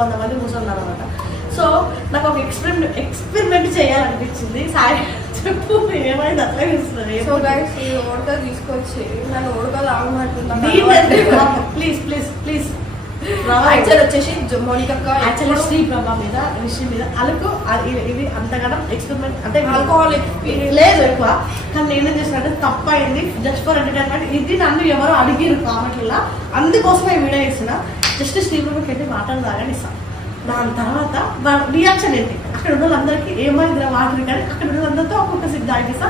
కొంతమంది కూర్చున్నారు అనమాట. సో నాకు ఒక ఎక్స్పెరిమెంట్ చేయాలనిపించింది. సాయి చెప్పు ఏమైంది అట్లా చూస్తుంది. సో గైస్ ఓడక తీసుకొచ్చి నన్ను ఓడకలు ఆగమంటున్నాను. Please please please. యాక్చువల్ వచ్చేసి మోనికా యాక్చువల్ శ్రీ ప్రభా మీద విషయం మీద అలకు ఇది అంతగానో ఎక్స్పెరిమెంట్ అంటే ఆల్కహాల్ ఎక్స్పీరియన్స్ లేదు ఎక్కువ. కానీ నేనేం చేసినట్టు తప్పు అయింది జస్ట్ ఫర్ ఎంటర్టైన్మెంట్. ఇది నన్ను ఎవరో అడిగిరు కామెంట్లలో, అందుకోసమే వీడియో ఇస్తున్నా. జస్ట్ శ్రీ ప్రభాకి అయితే వాటర్ తాగని ఇస్తాను. దాని తర్వాత రియాక్షన్ ఏంటి అక్కడ ఉన్న వాళ్ళందరికీ ఏమైంది వాటర్ కానీ అక్కడ ఉన్న వాళ్ళందరితో ఒక్కొక్క సిప్ తాగిస్తా.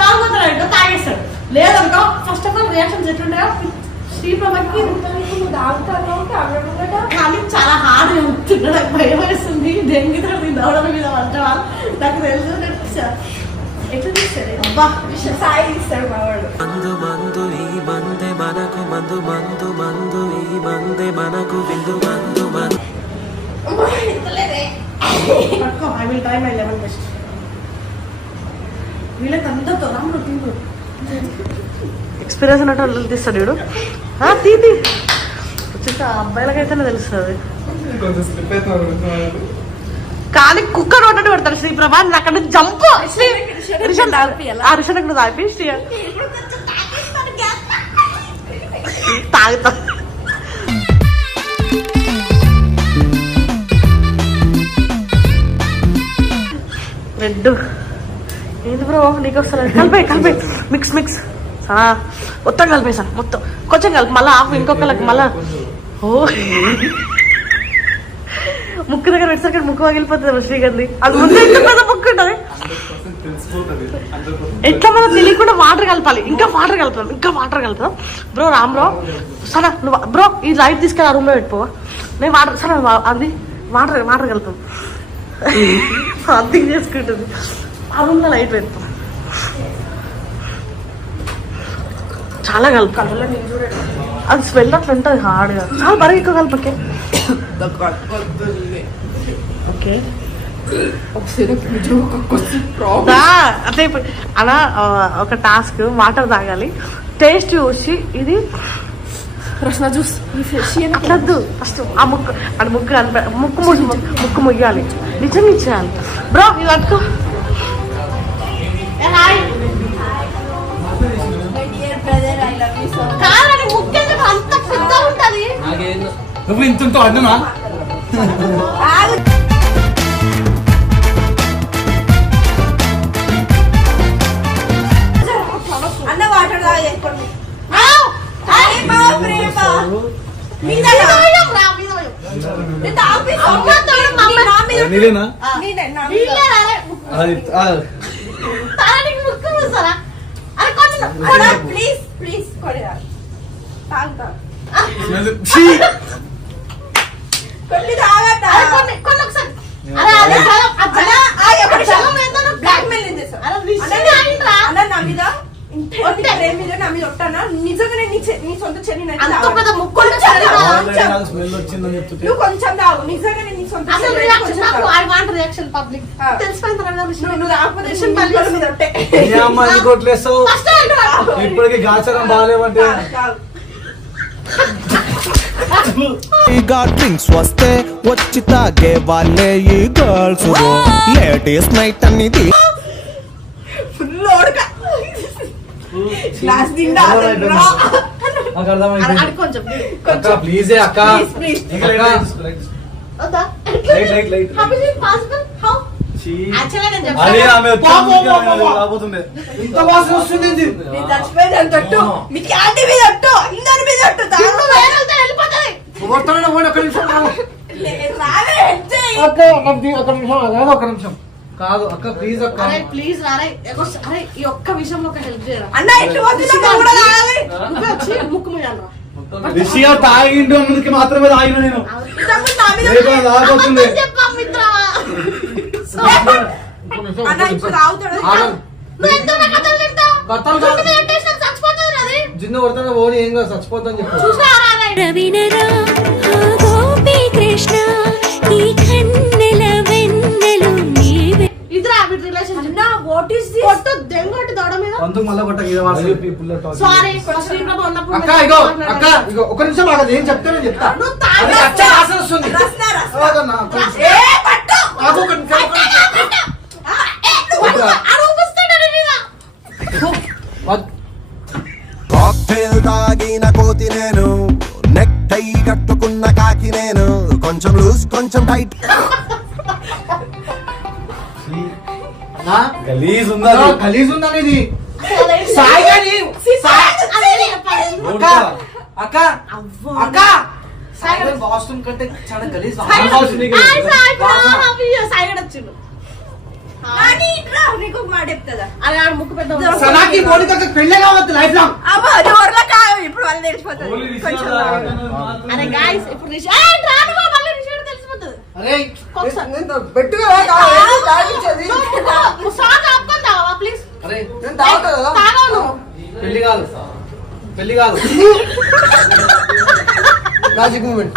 తాగుతాడు తాగేస్తాడు. లేదనుకో ఫస్ట్ ఆఫ్ ఆల్ రియాక్షన్స్ ఎట్లుంటాయో శ్రీ ప్రభాకి కానీ చాలా హార్డ్ అవుతుంది. నాకు భయం వేస్తుంది. డెంగ్యూ దవడల మీద వంటవాళ్ళు నాకు తెలుసు. ఎట్లా తీస్తాడు అబ్బా సాయి తీస్తాడు మావాడు. మందు మందు ఈ మందే మనకు మందు మందు మందు ఈ మందే మనకు విందు మందు మందు. I will try my lemon best. వీళ్ళకి అందరితో రాము తింటు ఎక్స్పీరియన్స్ అన్నట్టు వాళ్ళు తీస్తాడు వీడు. తీది వచ్చేసి అబ్బాయిలకైతేనే తెలుస్తుంది. కానీ కుక్కర్ ఒకటి పెడతాడు శ్రీ ప్రభా. అక్కడ నుంచి జంప్ రిషన్ అక్కడ తాపి తాగుతా. రెడ్ ఏంది బ్రో నీకు వస్తుంది? కలిపే మిక్స్ మొత్తం కలిపేసాను. మొత్తం కొంచెం కలిపి మళ్ళీ ఆఫ్ ఇంకొకరికి మళ్ళా. ఓ ముక్కు దగ్గర పెట్టేసరికి ముక్కు పగిలిపోతుంది శ్రీగంధి. అది ముందు ఎంత పెద్ద ముక్కు ఉంటుంది. ఎట్లా మనం తెలియకుండా వాటర్ కలపాలి. ఇంకా వాటర్ కలుపుదాం బ్రో. రామ్ బ్రో సరే నువ్వు బ్రో ఈ లైట్ తీసుకెళ్ళి ఆ రూమ్లో పెట్టుకోవా. నేను వాటర్ సరే అది వాటర్ కలుపుతాం. అర్థం చేసుకుంటుంది. ఆ రూమ్లో లైట్ పెడతాం. చాలా కలుపు. అది స్మెల్ అట్లా ఉంటుంది హార్డ్గా. చాలా బాగా ఎక్కువ కలపకే. ఓకే అంటే ఇప్పుడు అలా ఒక టాస్క్ వాటర్ తాగాలి. టేస్ట్ చూసి ఇది రసన జ్యూస్ అట్లద్దు. ఫస్ట్ ఆ ముక్కు ముగ్గాలి. నిజం ఇచ్చేయాలి బ్రో. ఇది పట్టుకో. అంత పెద్ద ఉంటది. నువ్వు ఇంత అడ్డునా అన్న వాటర్ ప్లీజ్ ప్లీజ్ కొన్ని నిజంగానే నీ సొంత చెల్లి నువ్వు కొంచెం తాగు. నిజంగానే నీ సొంత ఇప్పటికి గాచరం బాగాలేమంటే డ్రింక్స్ వస్తే వచ్చి తాగే వాళ్ళే ఈ గర్ల్స్. లేడీస్ నైట్ అనేది ప్లీజ్ అక్క ఒక నిమిషం కాదు అక్క ప్లీజ్ అక్క ప్లీజ్ రారే. అరే ఈ ఒక్క విషయంలో ఒక హెల్ప్ చేయరా అన్న. ముక్కు ముయ్యాలరా. విషయం తాగిండు ముందుకి మాత్రమే తాగిన నేను. జిన్ను కొడతా ఓని ఏం కాదు చచ్చిపోతాను చెప్పి అందుకు మళ్ళీ కొట్ట సారీ శ్రీప్రభ ఉన్నప్పుడు అక్క ఇగో అక్క ఇగో ఒక నిమిషం ఆగదు ఏం చెప్తే నేను చెప్తా నువ్వు అది తాగు. అచ్చా వాసన వస్తుంది ఆగన్నా, ఒక నిమిషం. ఆగు, ఒక నిమిషం, ఒక నిమిషం. కాక్టైల్ తాగిన కోతి నేను, నెక్ టై కట్టుకున్న కాకి నేను, కొంచెం లూజ్ కొంచెం టైట్. నా? గలీజ్ నా, ఉందా గలీజ్ ఉందనేది సాయి గాని అక్క అక్క అక్క వాష్రూమ్ కంటే చాలా గలీజ్ వచ్చిండు నీకు మాట చెప్తుందా అరే ఆడ ముక్కు పెద్ద సనాకి మోనికకి పెళ్ళే కావద్దు లైఫ్ లాంగ్. ఇప్పుడు వాళ్ళు తెలిసిపోతుంది కొంచెం అరే గాయ్స్ ఇప్పుడు మళ్ళీ రిషి తెలిసిపోతుంది అరే పెట్టు సాంగ్ ఆపుకొని తాగవా ప్లీజ్ అరే తాగను పెళ్లి కాదు పెళ్లి కాదు మ్యాజిక్ మూమెంట్.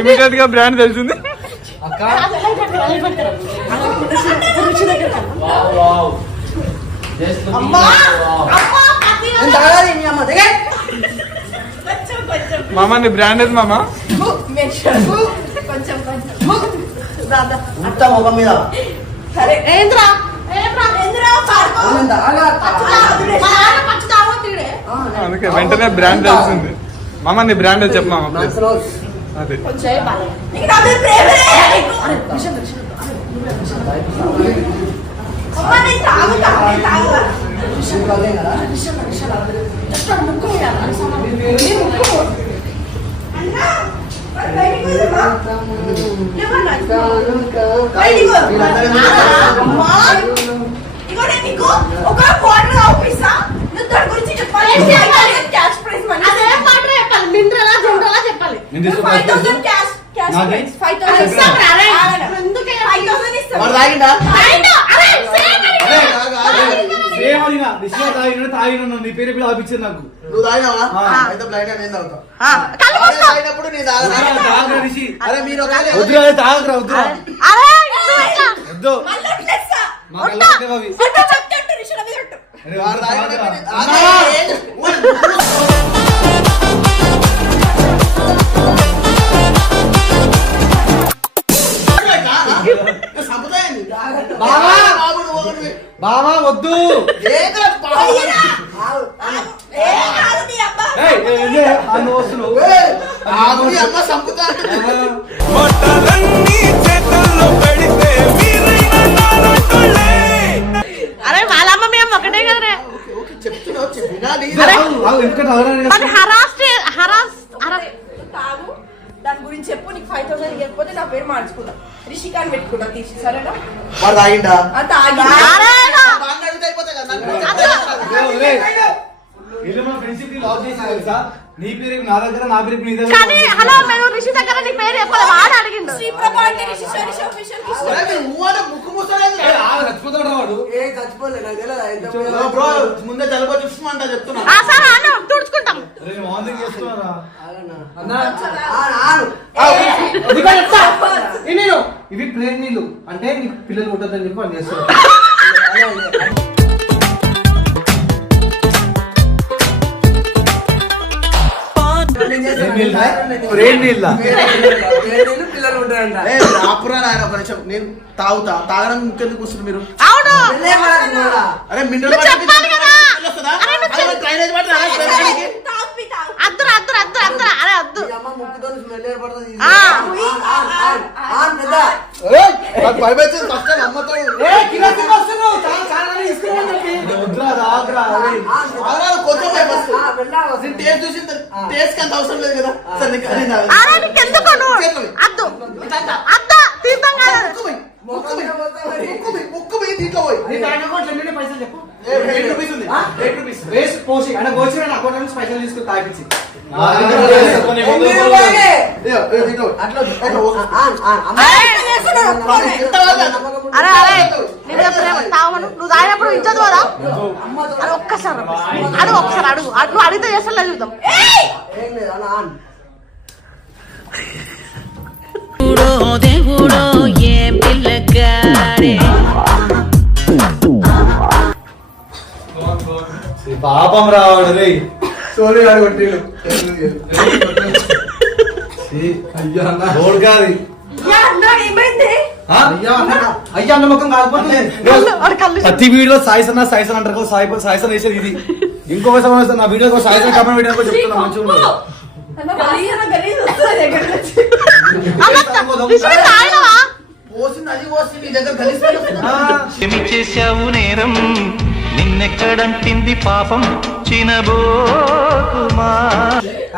ఇమీడియట్ గా బ్రాండ్ తెలిసింది. అక్క అమ్మా అమ్మా మామ నీ బ్రాండ్ ఏది మామ? కొంచెం అంత ముఖం మీద సరే ఏంద్రా అందుకే వెంటనే బ్రాండ్ తెలిసింది. మామ నీ బ్రాండ్ ఏది చెప్పు మామ ప్లీజ్. అదే నీకు నా మీద ప్రేమే. అమ్మా, నేను తాగుతా. అన్నా, మరి బయటికి పోదామా? ఏమన్నా? బయటికి పో. ఇగో నేను నీకు ఒక quarter ఆఫీసా? నువ్వు దాని గురించి చెప్పాలి. Cash prize money. అదే మాట చెప్పాలి మింద్రలా జనరలా చెప్పాలి 5,000 క్యాష్ ప్రైస్ 5,000 ఇస్తాం రా, అరే. ఇస్తాం. ఎందుకే 5,000 ఇస్తాం. వాడు తాగిండా? తాగిండు. అరే, సేమ్ అడిగా. సేమ్ అడిగినా రిషి తాగిన నీ పేరు కూడా ఆపించారు నాకు. నువ్వు తాగినావా? ఆ. అయితే బ్లైండ్ నేను తాగుతా. కళ్ళు అరే, మూసుకో. తాగినప్పుడు నేను తాగనా? తాగరా రిషి. అరే మీరు ఒకవేళ వద్దురా తాగరా వద్దురా అరే, నువ్వు ఇట్లా. వద్దు మళ్ళీ వదిలేస్తా. మా కళ్ళకి అవి. వద్దు చెప్తుంటే రిషి నా మీద ఒట్టు. అరే, వాడు వద్దు, తాగినప్పుడు తాగరా. నేను తాగనా? సంపుతాయండి. బావా! బాబు నువ్వు ఒకటివి. బావా వద్దు. ఏంద్రా బాబు? పోయిరా. ఏం కాదు నీ అబ్బా. ఏయ్, ఏయ్, ఏయ్, ఆ నువ్వు వస్తున్నావు. ఏయ్, ఆగు, నీ అమ్మ సంపుతా అంటుంది. అరే వాళ్ళమ్మ మేము ఒకటే కదరే ఓకే, చెప్తున్నావు వినాలి. ఆగు, ఆగు, ఎందుకంటే తాగరా నేను మరి హరాస్ తాగు దాని గురించి చెప్పు. నీకు 5,000 ఇవ్వకపోతే నా పేరు మార్చుకుంటా. రిషికాన్ పెట్టుకుంటా తీసి సరేనా? వాడు తాగిండా? ఆ తాగి అరే బాగా అడిగితే అయిపోతాయి కదా. వీళ్ళు మన ఫ్రెండ్షిప్ ని లాస్ చేసి తెలుసా? నీ పేరు నా దగ్గర, నా పేరు నీ దగ్గర. కానీ హలో మేము రిషి దగ్గర నీ పేరు చెప్పాలి వాడు అడిగిండు శ్రీప్రభ అంటే రిషి శరీష్ ఆఫీషియల్ కి ఇష్టం. అరే, మీరు ఊ అంటే ముక్కు మూసలేదు. ఏయ్, ఆగు, చచ్చిపోతాడు వాడు. బ్రో ముందే జలుబు చూసుకుంటా చెప్తున్నా. సరే అన్న తుడుచుకుంటాం అరే, నేను వాంతింగ్ చేస్తున్నారా? ఇవి ప్లేన్ నీళ్ళు అంటే నీకు పిల్లలు కొట్టద్దని చెప్పి వాళ్ళు చేస్తారు. ప్లేన్ నీళ్ళ ఏ, ఆపురా నాయన ఒక నిమిషం. నేను తాగుతా. తాగడం ఇంకెందుకు వస్తుంది మీరు? అవును అరే మినరల్ నువ్వు వాటర్ చెప్పాలి కదా. వస్తుందా? అరే, నువ్వు అరే, డ్రైనేజ్ వాటర్ అలా పెరగడానికి. తాగు పి తాగు. అద్దురా అరే వద్దు ఏయ్, నాకు భయం వేస్తుంది. ఫస్ట్ టైం అమ్మతో వద్దురా తాగరా. ఆగరాదు, కొంచెం భయం వస్తుంది. నేను టేస్ట్ చూసి టేస్ట్ కి అంత అవసరం లేదు కదా. సరే నీకు అది నాది. అరే నీకెందుకు నువ్వు అద్దు తీర్థం కాదు ముక్కు పోయి దీంట్లో పోయి. పైసలు చెప్పు. ఏ, 8 రూపీస్ ఉంది. 8 రూపీస్. వేసి పోసి అంటే గోచి అకౌంట్ నుంచి పైసలు తీసుకుని తాగించి దీంట్లో పోయి. అట్లా ఓకే. అరే నేను ఎప్పుడేమో తాగమను నువ్వు తాగినప్పుడు ఇచ్చదు కదా అది ఒక్కసారి అడుగు నువ్వు అడిగితే చేస్తా చూద్దాం దేవుడో ఏం పిల్లగాడే పాపం రావాడు రే సోని గారు కొట్టిండు. అయ్యా ఓడికాది ఏమైంది అయ్యా అన్న ముఖం కాకపోతే ప్రతి వీడియో సాయిసన్న సాయిసన్ అంటారు కదా, సాయిసన్ వేసేది ఇది. ఇంకొక సమస్య నా వీడియో సాయిసన్ కమెంట్ వీడియో చెప్తున్నా మంచిగా ఉండదు. పోసింది అది పోసింది నీ దగ్గర కలిసి ఏమి చేశావు నేరం నిన్నెక్కడంటింది పాపం చినబోకుమా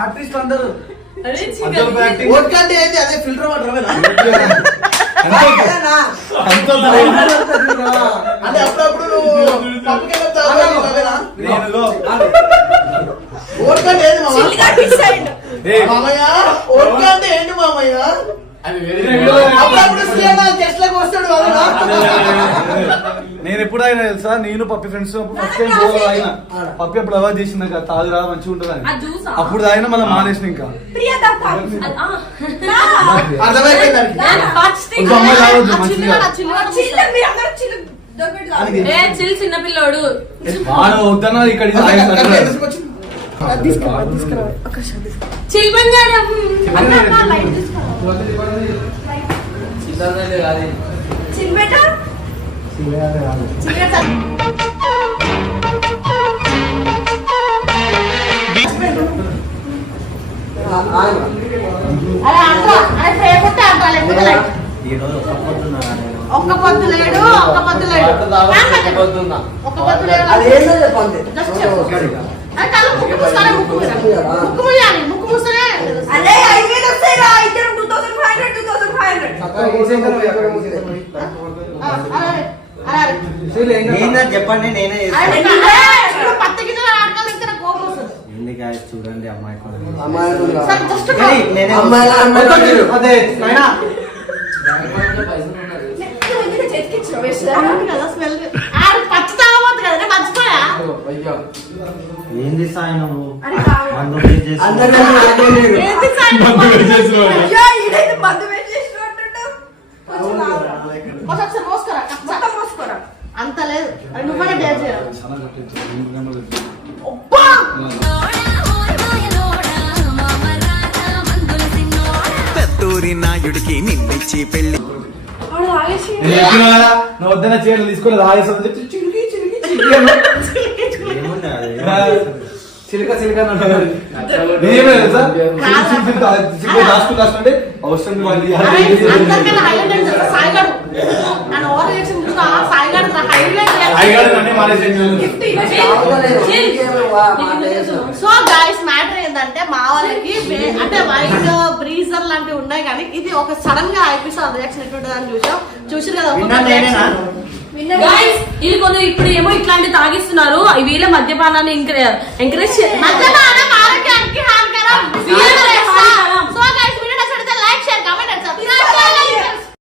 ఆర్టిస్ట్ అందరూ ఓట్కంటే ఏంటి అదే ఫిల్టర్ వాటర్ అంటే అప్పుడప్పుడు నువ్వు పప్పుకెళ్ళి తాగుతావేనా? ఓట్కంటే ఏంటి మామయ్య? ఓట్కంటే ఏంటి మామయ్య? అప్పుడప్పుడు సీఎం టెస్ట్లకు వస్తాడు కదా. నేను ఎప్పుడైనా తెలుసా, నేను పప్పి ఫ్రెండ్స్ ఫస్ట్ టైం గోవా అయినా పప్పి అప్పుడు అవాజ్ చేసింది కదా, తాగురా మంచిగా ఉంటుందని. అప్పుడు ఆయన మళ్ళీ మానేసిన ఇంకా అర్థమైపోయింది. ఒక అమ్మాయి తాగొద్దు మంచిగా. చిన్నపిల్లోడు వాడు వద్దన్నా ఇక్కడ చిల్బంగారం చిల్బెట ఒక్క పొద్దు లేడు ఒక్క పొద్దు లేడు ఒక్క పొద్దు లేడు. ముక్కు ముయ్యాలి, ముక్కు మూస్తేనే అదే 5,000 వస్తాయి రా, ఇద్దరం 2,500 2,500. చెప్పండి నేనే పత్తి గిన్నెల ఆటకాలు ఇస్తే నాకు కోపం వస్తుంది. చూడండి అమ్మాయి సరే, just అవును కదా, smell. ఆడు పచ్చి తాగబోతు కదా, నేను మర్చిపోయా. ఏంది సాయి నువ్వు అరే కాదు. ఏంటి సాయి నువ్వు అయ్యో, ఈడైతే మందు వేసి చేసినట్టుండు. కొంచెం తాగురా. ఒకసారి మోసుకోరా, మొత్తం మోసుకోరా. అంత లేదు. అది నువ్వే డేర్ చేయాలి. పెద్దూరి నాయుడికి నిన్నిచ్చి పెళ్లి వాడు ఆగేసి నువ్వు వద్దన్న చీరలు తీసుకొని రాయేసి చిలికి చిలికి చిలిక చిలిక దాచుకుంటే అవసరం అందరికన్నా highlight ఏంటి తెలుసా? సాయిగాడు. నన్ను ఓవర్ రియాక్షన్ చూస్తా, సాయిగాడు నా highlight reaction. So guys matter ఏంటంటే మా వాళ్ళకి అంటే వైట్ బ్రీజర్ లాంటివి ఉన్నాయి, కానీ ఇది ఒక సడన్ గా ఎపిసోడ్ రియాక్షన్ ఎట్లుంటుంది అని చూసారు కదా. ఇది కొంచెం ఇప్పుడు ఏమో ఇట్లాంటి తాగిస్తున్నారు, వీళ్ళ మద్యపానాన్ని ఎంకరేజ్ మద్యపానం